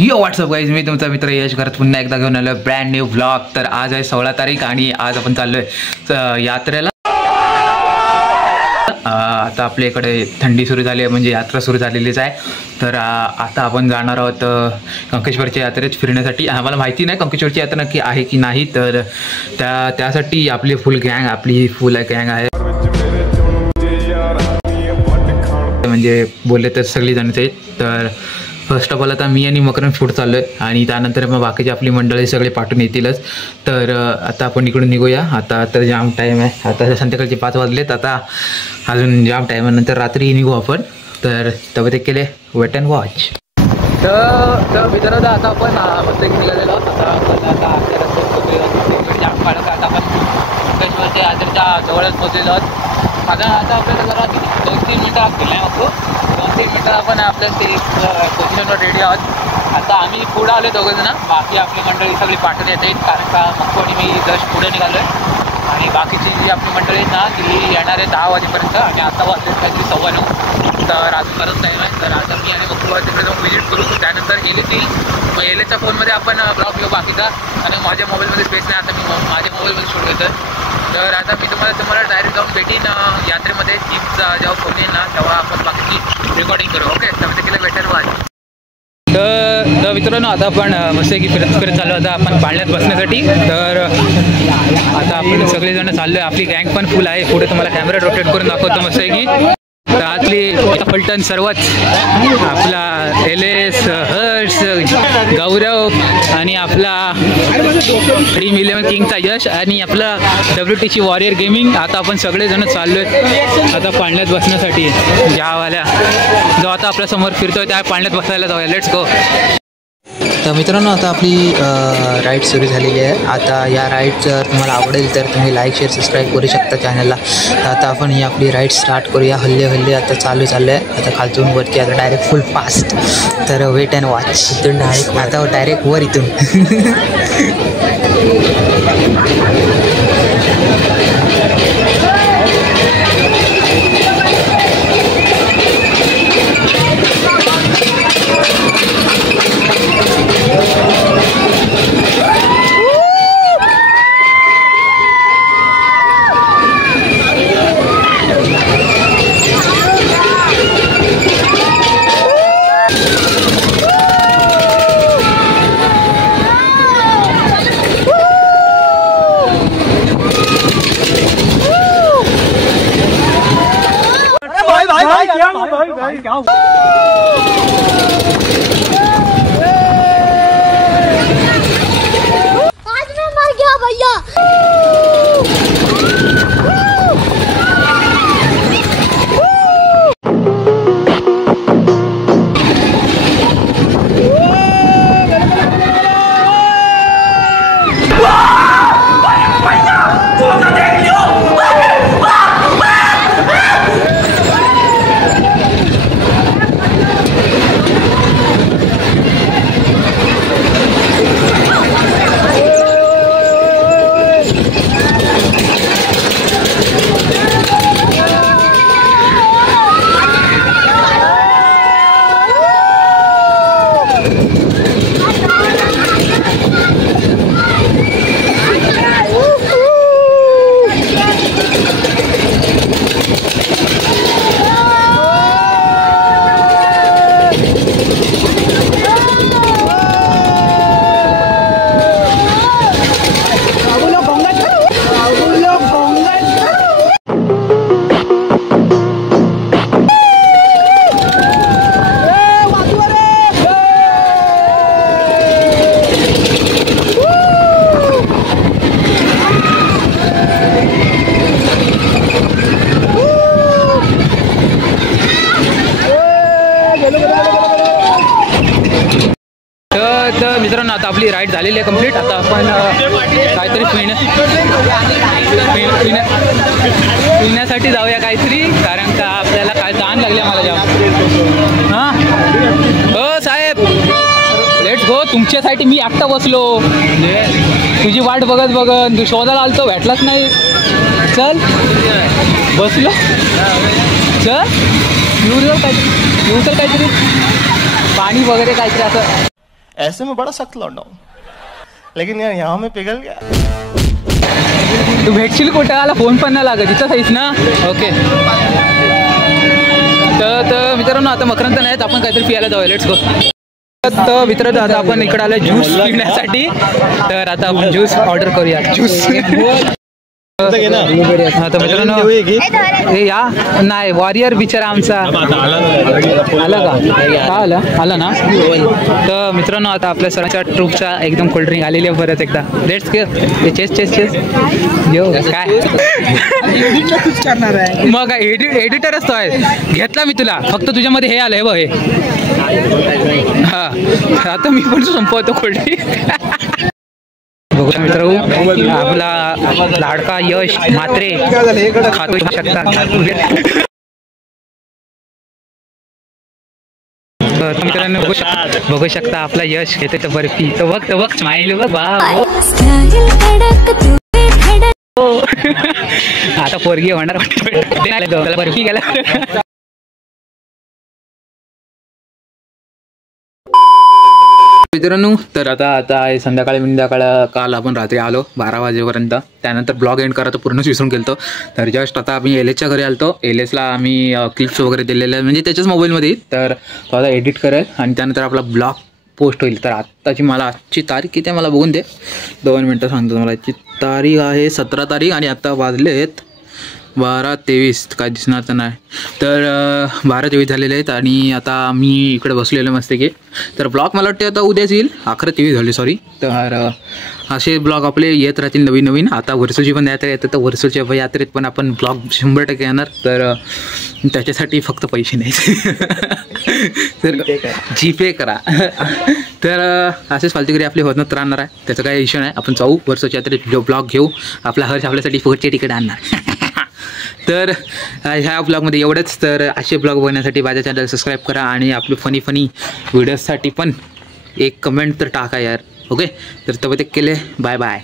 यो WhatsApp guys, मी तुमचा मित्र यश करत पुन्हा एकदा घेऊन आलो ब्रँड न्यू व्लॉग. तर आज आहे 16 तारीख आणि आज आपण चाललोय यात्रेला. आता आपल्याकडे थंडी सुरू झाली आहे, म्हणजे यात्रा सुरू झालेलीच आहे. तर आता आपण जाणार आहोत कंकेश्वरच्या यात्रेत फिरण्यासाठी. आम्हाला माहिती नाही कंकेश्वरची यात्रा नक्की आहे की नाही, तर त्यासाठी आपली फुल गँग आहे. म्हणजे बोलले तर सगळी जणच आहेत. तर फर्स्ट ऑफ ऑल आता मी आणि मकरन फूड चाललो आहे आणि त्यानंतर मग बाकीची आपली मंडळी सगळे पाठवून येतीलच. तर आता आपण इकडून निघूया. आता तर जाम टाईम आहे, आता संध्याकाळचे 5 वाजलेत. आता अजून जाम टाईम आहे, नंतर रात्री निघू आपण. तर तवं ते केले वेट अँड वॉच. तर मित्रांनो आता आपण मस्त निघालेलो. आता जाम काढत आता आपण कंकेश्वरच्या यात्रेच्या जवळच पोहोचलेलो आहोत. आता आपल्याला जरा 2-3 मिनटं लागतील नाही मग 2-3 मिनटं आपण आपल्या पोझिशनवर रेडी आहोत. आता आम्ही पुढं आलो दोघंजण, बाकी आपली मंडळी सगळी पाठवून येत आहेत. कारण का मग आणि मी जस्ट पुढे निघालो आहे आणि बाकीची जी आपली मंडळी आहेत ना ती येणार आहे 10 वाजेपर्यंत आणि आता वाजले काहीतरी 9:15. तर अजून बरंच टाईम आहे. तर आता मी आणि मग तिकडे जाऊन व्हिजिट करू. त्यानंतर एलेच्या फोनमध्ये आपण ब्लॉग घेऊ बाकीचा, आणि माझ्या मोबाईलमध्ये स्पेस नाही, आता मी माझ्या मोबाईलमध्ये शूट घेतो. तर आता मी तुम्हाला डायरेक्ट जाऊन भेटीन यात्रेमध्ये. जेव्हा फोन येईल ना तेव्हा आपण बाकीची रेकॉर्डिंग करू. ओके, तर ते केलं बेटर वाच. तर मित्रांनो आता आपण मस्त की फिरत चाललो आता आपण पाळण्यात बसण्यासाठी. तर आता आपण सगळेजण चाललो आहे, आपली गँग पण फुल आहे. पुढे तुम्हाला कॅमेरा रोटेट करून दाखवतो मस्त की. तर आतली फलटण सर्वच आपला LS, हर्ष, गौरव आणि आपला ड्रीम 11 किंगचा यश आणि आपला WTC वॉरियर गेमिंग. आता आपण सगळेजण चाललो आहेत आता पाळण्यात बसण्यासाठी. ज्यावाल्या जो आता आपल्यासमोर फिरतोय त्या पाळण्यात बसायला जाऊया. Let's go. तर मित्रांनो आता आपली राईड सुरू झालेली आहे. आता या राईड जर तुम्हाला आवडेल तर तुम्ही लाईक शेअर सबस्क्राईब करू शकता चॅनलला. तर आता आपण ही आपली राईड स्टार्ट करूया. हल्ले आता चालू आहे. आता खालतून वरती आता डायरेक्ट फुल फास्ट. तर वेट अँड वॉच. इथून डायरेक्ट आता डायरेक्ट वर इथून. आज मैं मर गया भैया. तर मित्रांनो आता आपली राईड झालेली आहे कंप्लीट. आता आपण काहीतरी पिण्यासाठी जाऊया काहीतरी, कारण का आपल्याला काय तहान लागली मला जाम. हां हो साहेब, लेट्स गो. तुमच्यासाठी मी एकटा बसलो, तुझी वाट बघत तू शोधायला आलतो, भेटलाच नाही. चल बसलो. चल येऊ काहीतरी पाणी वगैरे काहीतरी असं. ऐसे में बड़ा सख्त लौंडा हूँ, लेकिन यार यहाँ में पिघल गया. तू भेटशील कुठं? आला फोन पण नाही लागत, इथंच आहेस ना? ओके. तर मित्रांनो आता मकरंद नाहीत, आपण काहीतरी पियाला जाऊया. Let's go. तर मित्रांनो आता आपण इकडे आलो ज्यूस पिण्यासाठी. तर आता आपण ज्यूस ऑर्डर करूया. ज्यूस आता मित्रांनो हे या नाही वॉरियर बिचारा आमचा आला का? आला ना. तर मित्रांनो आता आपल्या सरांच्या ट्रूपचा एकदम कोल्ड्रिंक आलेली आहे परत एकदा. लेट्स चेस चेस चेस यो काय मग एडिटरच तो आहे. घेतला मी तुला, फक्त तुझ्यामध्ये हे आलं हे बघ हे. हा आता मी पण संपवतो कोल्ड्रिंक. बघू मित्रांनो आपला लाडका यश मात्रे खातो शकता. मित्रांनो बघू शकता आपला यश घेते तर बर्फी. तर बघ स्माइल बघ. आता पोरगी होणार बर्फी गेला. मित्रांनो तर आता आहे संध्याकाळ काल आपण रात्री आलो 12 वाजेपर्यंत. त्यानंतर ब्लॉग एंड करायचं पूर्णच विसरून गेलो. तर जस्ट आता आम्ही एलेसच्या घरी आलतो. एलेसला आम्ही क्लिप्स वगैरे दिलेले आहे म्हणजे त्याच्याच मोबाईलमध्ये. तर तो आता एडिट करेल आणि त्यानंतर आपला ब्लॉग पोस्ट होईल. तर आत्ताची मला आजची तारीख किती आहे मला बघून दे, 2 मिनटं सांगतो तुम्हाला. आजची तारीख आहे 17 तारीख आणि आता वाजले आहेत 12:23. काय दिसणार तर नाही. तर 12:23 झालेले आहेत आणि आता मी इकडे बसलेलो मस्त की. तर ब्लॉग मला वाटते आता उद्याच येईल. 11:23 झाले सॉरी. तर असे ब्लॉग आपले येत राहतील नवीन. आता वर्सोची पण यात्रा येतं, तर वर्सोच्या यात्रेत पण आपण ब्लॉग 100% येणार. तर त्याच्यासाठी फक्त पैसे नाही तर जीपे करा. तर असेच फालतूगिरी आपली होत राहणार आहे, त्याचं काही इश्यू नाही. आपण जाऊ वर्सोच्या यात्रेत ब्लॉग घेऊ. आपला हर्ष आपल्यासाठी फुकटचे तिकीट आणणार. तर ह्या ब्लॉगमध्ये एवढंच. तर असे ब्लॉग बघण्यासाठी माझ्या चॅनल सबस्क्राईब करा आणि आपले फनी व्हिडिओजसाठी पण एक कमेंट तर टाका यार. ओके तर तब तक के लिए बाय बाय.